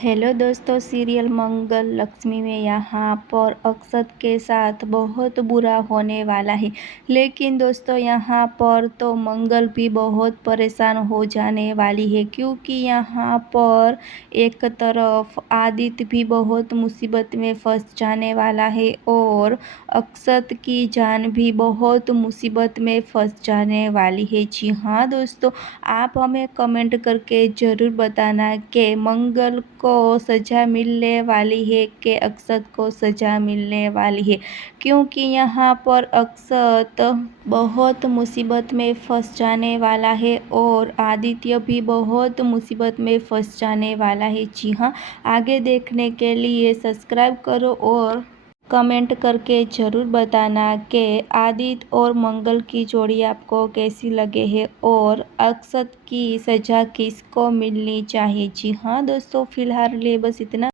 Hello दोस्तों, serial मंगल लक्ष्मी में यहाँ पर अक्षत के साथ बहुत बुरा होने वाला है। लेकिन दोस्तों यहाँ पर तो मंगल भी बहुत परेशान हो जाने वाली है, क्योंकि यहाँ पर एक तरफ आदित्य भी बहुत मुसीबत में फंस जाने वाला है और अक्षत की जान भी बहुत मुसीबत में फंस जाने वाली है। जी हाँ दोस्तों, आप हमें कमेंट करके ज़रूर बताना कि मंगल को सज़ा मिलने वाली है कि अक्षत को सज़ा मिलने वाली है, क्योंकि यहाँ पर अक्षत बहुत मुसीबत में फंस जाने वाला है और आदित्य भी बहुत मुसीबत में फंस जाने वाला है। जी हाँ, आगे देखने के लिए सब्सक्राइब करो और कमेंट करके ज़रूर बताना कि आदित्य और मंगल की जोड़ी आपको कैसी लगे है और अक्षत की सज़ा किसको मिलनी चाहिए। जी हाँ दोस्तों, फिलहाल लिए बस इतना।